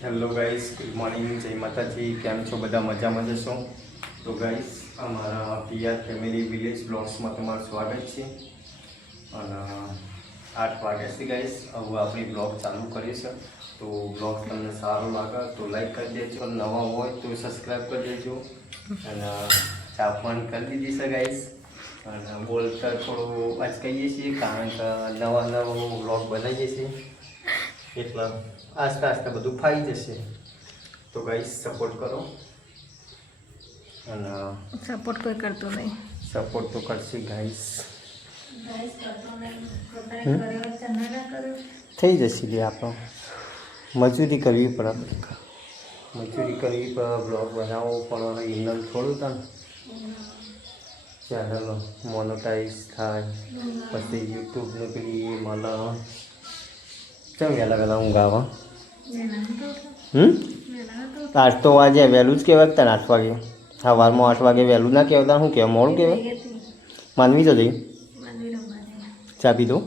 Hello guys, good morning, જય માતાજી. કેમ છો બધા? મજામાં જશો? તો ગાઈસ, અમારા પીઆર ફેમિલી વિલેજ બ્લોગ્સમાં તમારું સ્વાગત છે. અને 8 વાગ્યા છે ગાઈસ. હવે આપણી બ્લોગ ચાલુ કરીશું. તો બ્લોગ તમને સારો લાગે તો લાઈક કરી દેજો, નવા હોય તો સબસ્ક્રાઈબ કરી દેજો. અને ચા પણ કરી દીધી છે ગાઈસ. અને બોલતા થોડું આજ કહીએ છીએ કારણ કે નવા બ્લોગ બનાવીએ છીએ, એટલે આસ્તે આસ્તે બધું ફાઈ જશે. તો ગાઈસ સપોર્ટ કરો. અને સપોર્ટ કોઈ કરતો નહીં. સપોર્ટ તો કરશે ગાઈસ. થઈ જશે લે. આપણો મજૂરી કરવી પડે, મજૂરી કરવી પડે, બ્લોગ બનાવવો પડે. ઇન્કમ થોડું થાય, ચેનલ મોનોટાઈઝ થાય, પછી યુટ્યુબને પેલી મળે. ચમ વહેલા ઊંઘ આવે? આજ તો આજે વહેલું જ કહેવાય તને 8 વાગે. સવારમાં 8 વાગે વહેલું ના કહેવાય, શું કહેવાય? મોડું કહેવાય. માનવી તો જઈ ચા પીધો.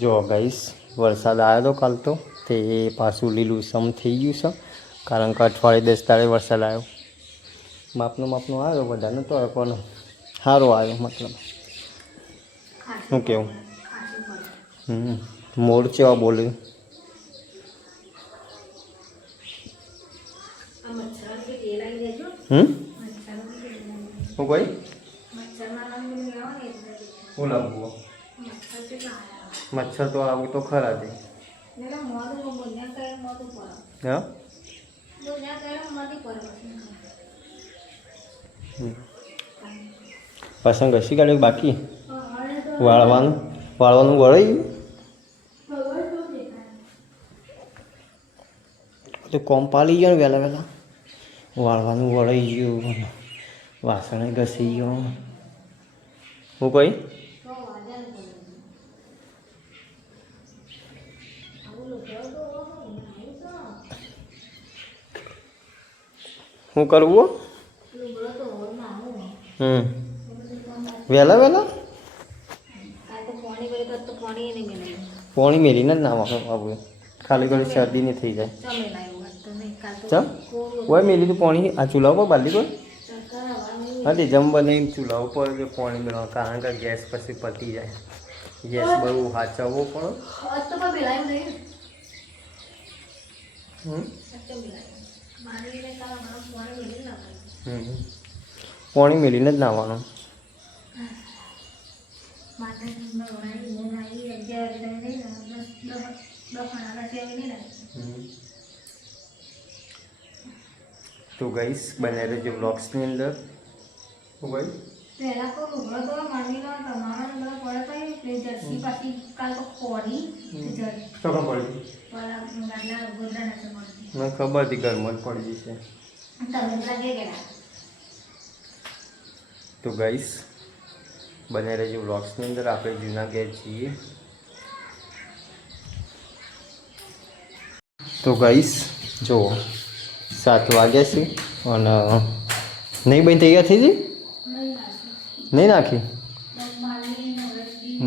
જો ગાઈસ, વરસાદ આવ્યો તો કાલ તો તે પાછું લીલું સમ થઈ ગયું છે, કારણ કે અઠવાડિયે 10 તારીખે વરસાદ આવ્યો. માપનો આવ્યો, બધા નતો આવ્યો પણ સારો આવ્યો. મતલબ શું કેવું? મોડ ચેવા બોલે? શું કોઈ શું લાવવું? મચ્છર તો આવું તો ખરા જ. હા, પસંદ ઘસી કાઢ્યું બાકી વાળવાનું વળાઈ તો કોમ પાલી ગયો ને વહેલા વાળવાનું વળાઈ ગયું, વાસણ ઘસી ગયો. હું કોઈ શું કરવું? વહેલા પોણી મેલીને જ નાવાનું બાબુ. ખાલી ઘડી શરદી નહીં થઈ જાય. ચમ હોય મેલી તો પાણી આ ચૂલા ઉપર બાંધી કોઈ હા જમવા નહીં ચૂલા ઉપર પાણી મેળવવાનું, કારણ કે ગેસ પછી પતી જાય. ગેસ બહુ સાચવવો પડે. પાણી મેલીને જ નાવાનું. તો ગાઈસ બને રહેજો બ્લોગ્સની અંદર. શું ભાઈ પહેલા તો લુગડો તો માંડી લો, તમારો લુગડો પડે તો જર્સી પાછી કાલ તો ખોરી તો ખબર પડી વાલા ગાડલા ગોદરા નથી મળતી. મને ખબર હતી ઘરમાં જ પડી જશે. તમે લાગે ગયા. તો ગાઈસ બને રહેજો બ્લોગ્સની અંદર. આપણે જૂના ઘેર છીએ. તો ગાઈસ જુઓ 7 વાગ્યા છે અને નહીં બની તૈયાર થઈ ગઈ? નહીં નાખી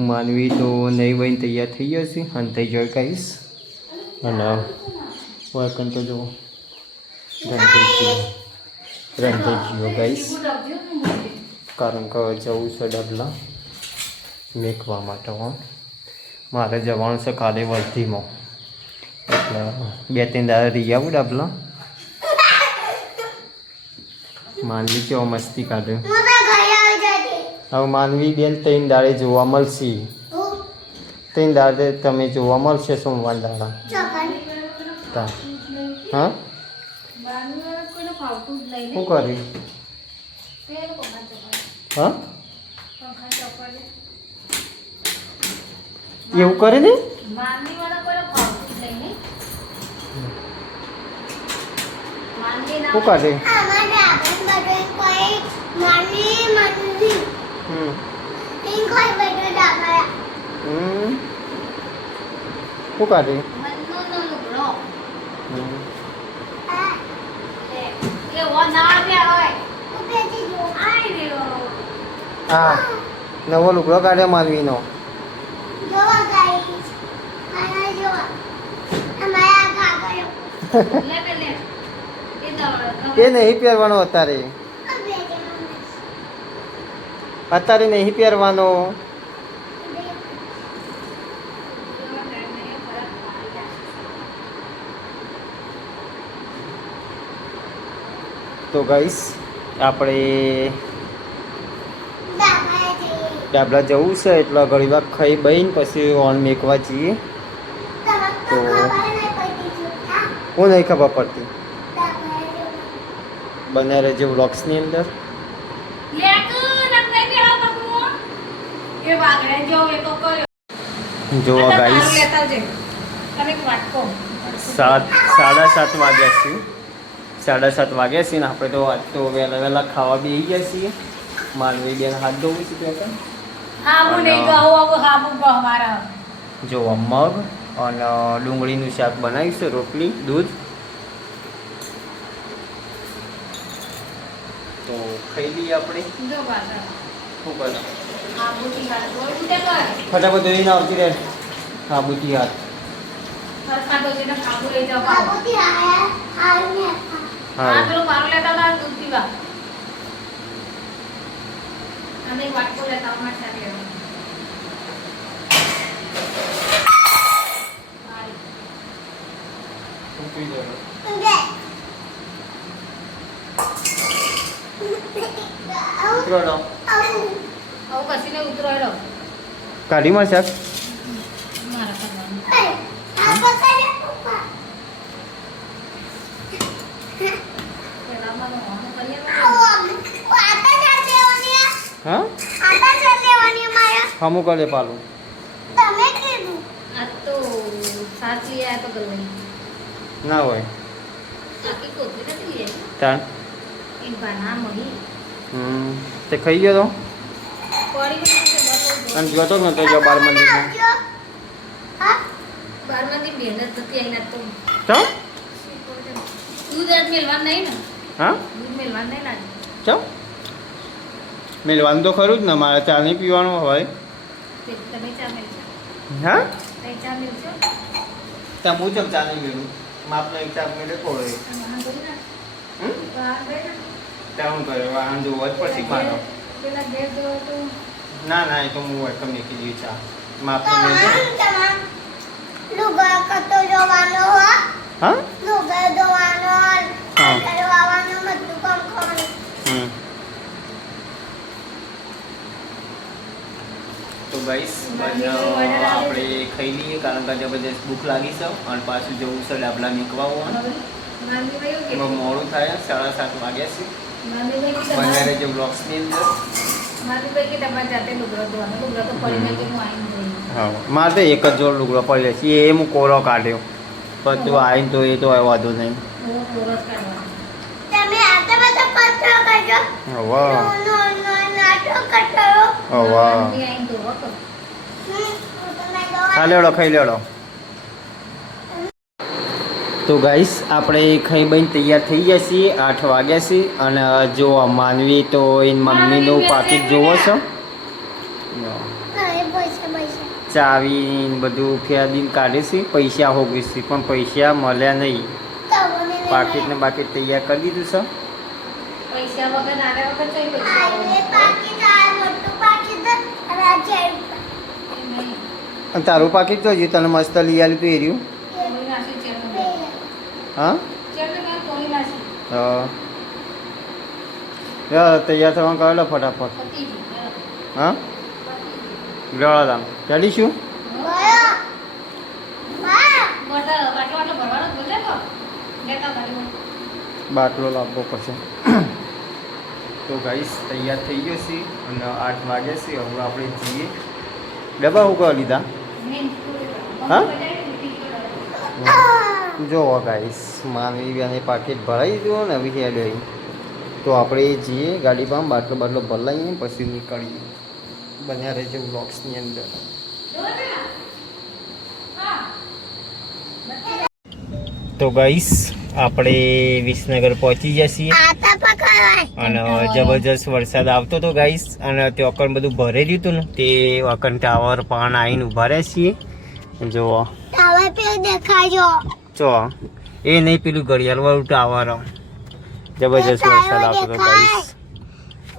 માનવી તો નહીં બની તૈયાર થઈ ગયો છે અને થઈ જાય ગાઈસ. અને વર્કન તો જુઓ રંધાઈ ગયો ગાઈસ, કારણ કે જવું છે ડબલા મેકવા માટે. મારે જવાનું છે કાલે વર્ધીમાં, એટલે 2-3 દાડા રહી આવું ડબલા. માનવી કેવો મસ્તી કાઢે. હવે માનવી બેન 3 દાડે જોવા મળશે. 3 દાડે તમે જોવા મળશે સોમવાર દાડા. હા શું કર્યું? હા એવું કરે ને? શું કરે? શું કરે? હા નવો લુગડો કાઢ્યો માનવીનો. જોવા ગાઈસ આના જોવા અમારા કાગળો લે બે લે એ દવા એ નહીં પહેરવાનો અત્યારે. અબે અત્યારે નહીં પહેરવાનો. તો ગાઈસ આપણે દાબા જઈએ ડાબલા જવું છે એટલે ઘણી વાર ખાઈ બહીને પછી ઓન મેકવા જઈએ. તમને તો ખબર નહીં પડી જુઠા હું નહીં ખબર પડતી. દાબા જઈએ બને રહેજે વ્લોગ્સની અંદર. લે ક નક નહીં બેહા બાપુ એ વાગડે જો એ તો કર્યો જો તારું ગાઈસ લેતા આવજે તમે એક વાટકો 7:30 વાગ્યા છે. 7:30 વાગ્યા છે ને આપણે તો આજ તો વહેલા ખાવા બેસી ગયા છીએ. માનવી બેન હાથ ધોવું છે ત્યાં હાબુ નહીં ગહો આવો હાબુ ગહ મારા જો મગ અને ડુંગળીનું શાક બનાવ્યું છે, રોટલી, દૂધ. તો ખાઈ લઈએ આપણે. જો પાછળ શું કરે હાબુથી હાથ ગોળ ઉતે કર ફટાફટ ધોઈને આવતી રહે. હા બુદ્ધિ હાથ. ફરકા તો જેને હાબુ લઈ જાવ પાછો બાબુજી આને હા હા પેલો પારો લેતા હતા દૂધ પીવા અને એક વાટકો લેતા આવવા માટે લેવા ઉગે ઉતરો આવું આવું કસીને ઉતરાયલો કાઢી માં શાક. મારા કરવાનું એ આ પકડે પપ્પા પેલા મને ઓન કરીએ આવો આટા ચાલ દેવાની હા આટા ચાલ દેવાની માયા હમું કરે પાલું. તમે કીધું આ તો સાચી આ તો ગલઈ ના હોય આખી કોથળી નથી લઈ આવી તાણ. એક બાના મળી તે ખાઈ ગયો તો પડી નથી અને જોતો જ નતો જો બાળ મંદિરમાં. હા બારમાંથી મહેનત નથી આવીને તો ચો દૂધ આજ મેલવાનું નહીં ને હા દૂધ મેલવાનું નહીં લાગે ચો મેલવાનું તો ખરું જ ને. મારે ચા નહીં પીવાનું હોય. તમે ચા મેલશો હા તમે ચા મેલશો ત્યાં હું ચમ ચા નહીં મેળવું. માપનો એક ચા મેળે થોડો એક. વાહન કરી નાખ. હમ? વાહન કરી નાખ. ત્યાં હું કરે વાહન જોવો જ પડશે મારો. પેલા ઘેર જોવો તો ના ના એ તો હું હોય તમે કીધી ચા માપનો મેળે. તમામ લુગા કતો જોવાનો હો હા લુગા જોવાનો હા. કરવાનો બધું કામ કરવાનું હમ તો ગાઈસ આપણે ખાઈ લઈએ કારણ કે જબરદસ્ત ભૂખ લાગી છે અને પાછું જવું છે ડાબલા મેકવા હોવાનું. માનવીભાઈ કે એમાં મોડું થાય 7:30 વાગ્યા છે. માનવીભાઈ કે બને તમારે રહેજો બ્લોગ્સની અંદર. માનવીભાઈ કે તમારે જાતે લુગડો ધોવાનો લુગડો તો પડીને કે હું આવીને ધોઈ હા મારે તો એક જ જોડ લુગડો પડે છે એ હું કોરો કાઢ્યો બધું આવીને તો એ તો વાંધો નહીં. હું કોરસ કાઢવાનો તમે આટલા બધા પત્રો કરજો હવે નો નાટો કરતો હવે માનવી આવીને ધોવા કરો તમે દો ખા લેડો ખાઈ લેડો. તો ગાઈસ આપણે ખાઈ બહીને તૈયાર થઈ ગયા છીએ. 8 વાગ્યા છે અને જો માનવી તો એ મમ્મીનું પાકીટ જોવો છો. નહીં પૈસા ચાવી ને બધું ફેરવીને કાઢે છે. પૈસા હોગી છે પણ પૈસા મળ્યા નહીં. પાકીટ ને બાકીટ તૈયાર કરી દીધું છે. પૈસા વગર નાના વગર કઈ પૈસા આલે પાકીટ આ મોટું પાકીટ રાજે એ નહીં અને તારું પાકીટ જોજી તને મસ્ત લઈ આલ્યું તું એર્યું. કોણી નાસી ચેરને હા ચેરને કાંઈ કોણી નાસી તૈયાર થવાનું કરો લો ફટાફટ. પતી ગયું હા પતી ગળા દામ ચાલીશું. વાહ વાહ ગયું વાટલો ભરવાનો જ બોલે તો લેતા ગાડીમાં બાટલો લાવવો પડશે. તો ગાઈસ તૈયાર થઈ ગયો છે અને 8 વાગ્યા છે. હવે આપણે જઈએ. ડબ્બા ઉગવા લીધા. હા? જો ગાઈસ માનવી બેને પાકીટ ભરાઈ દીધું ને હવે હેડ આવી. તો આપણે જઈએ ગાડીમાં બાટલો બાટલો ભરાઈએ પછી નીકળીએ. બન્યા રહેજો બ્લોગ્સની અંદર. તો ગાઈસ આપણે વિસનગર પહોંચી ગયા છીએ. આટા પકડ અને જબરજસ્ત વરસાદ આવતો હતો ગાઈસ, અને તે અકણ બધું ભરાઈ ગયું હતું ને તે અકણ ટાવર પાન આવીને ઉભા રહ્યા છીએ. જુઓ ટાવર પે દેખાજો. ચો એ નહીં, પેલું ઘડિયાળ વાળું ટાવર. જબરજસ્ત વરસાદ આવતો હતો ગાઈસ.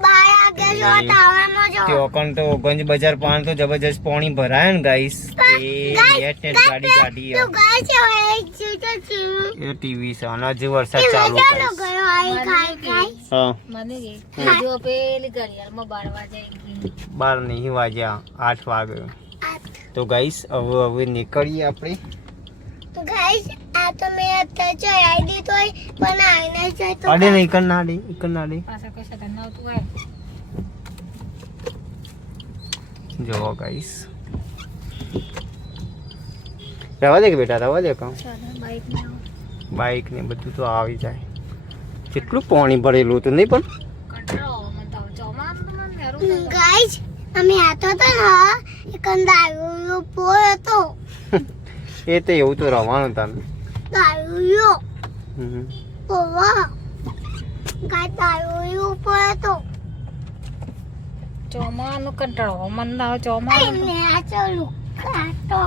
બહાર આગે જો ટાવરમાં જો. તે અકણ તો ગંજ બજાર પાન તો જબરજસ્ત પાણી ભરાય ને ગાઈસ. એ નેટ ગાડી ગાડી તો ગાય છે એ એ ટીવી છે અને હજી વરસાદ ચાલુ ચાલો ગાઈસ. ગયો આઈ ખાઈ ખાઈ. હા, મને કે જો પેલી ઘડિયાળમાં 12 વાગે ગઈ. 12 નહીં વાગ્યા, 8 વાગે. તો ગાઈસ હવે નીકળીએ આપણે. તો ગાઈસ આ તો મેં અત્યારે ચડાઈ દીધો હોય, પણ આઈને જાય તો અડે નહીં, કર ના દે, કર ના દે. પાછા કશા તને નહોતું આવે. જુઓ ગાઈસ, રહેવા દે કે બેટા, રહેવા દે કામ. બાઈક ને બાઈક ને બધું તો આવી જાય. કેટલું પાણી ભરેલું હતું નહીં પણ. કંટાળો મને તો ચોમાસું તો મને નેરું થતું. ગાઈસ અમે આતો તો ને એક દારૂ પોર હતો. એ તો એવું તો રહેવાનું તમે. દારૂ હમ. પોવા ગાય દારૂ પોર હતો. ચોમાનું કંટાળો મને ના આવે ચોમાસું તો. ને આ ચાલુ આટો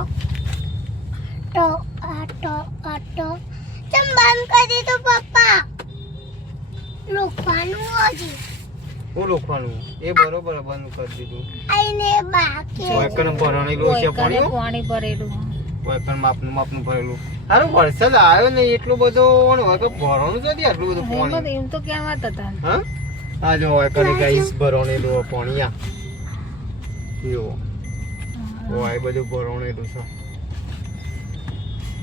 આટો ચમ બંધ કરી દીધું પપ્પા. લોખવાનું હજી શું લખવાનું? એ બરોબર બંધ કરી દીધું. આઈને બાકી વાયકણ ભરેલું છે કોઈ પાણી. પાણી ભરેલું. વાયકણ માપનું ભરેલું. સારું વરસાદ આવ્યો ને એટલો બધો વાયકણ ભરવાનું છે આટલું બધું પાણી. એમ તો કહેવાત હતા. હા, આ જો વાયકણ ગાઈસ ભરણેલું પાણી. આ જો આ બધું ભરણેલું છે.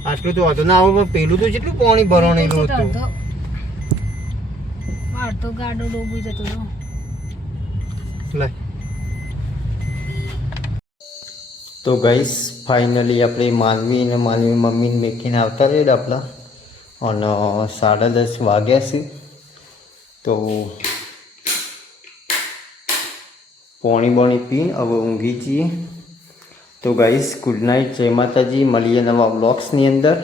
આટલું તો હતું ના આવે, પણ પેલું તો જેટલું પાણી ભરણેલું હતું. અડધો ગાડો ડૂબી જતો હતો. લે તો ગાઈસ ફાઇનલી આપણે માનવી ને માનવી મમ્મીને મેકીને આવતા રહે આપણા, અને 10:30 વાગ્યા છે. તો પાણી પીને હવે ઊંઘી છીએ. તો ગાઈસ ગુડ નાઇટ, જય માતાજી. મળીએ નવા બ્લોગ્સની અંદર.